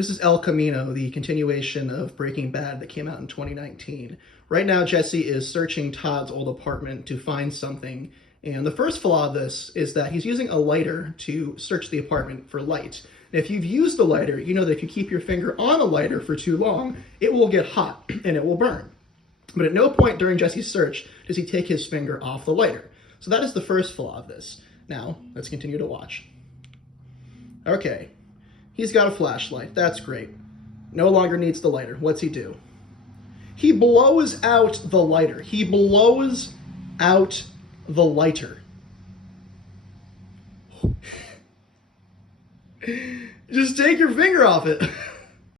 This is El Camino, the continuation of Breaking Bad that came out in 2019. Right now, Jesse is searching Todd's old apartment to find something, and the first flaw of this is that he's using a lighter to search the apartment for light. And if you've used the lighter, you know that if you keep your finger on a lighter for too long, it will get hot and it will burn. But at no point during Jesse's search does he take his finger off the lighter. So that is the first flaw of this. Now, let's continue to watch. Okay, he's got a flashlight. That's great. No longer needs the lighter. What's he do? He blows out the lighter. He blows out the lighter. Just take your finger off it.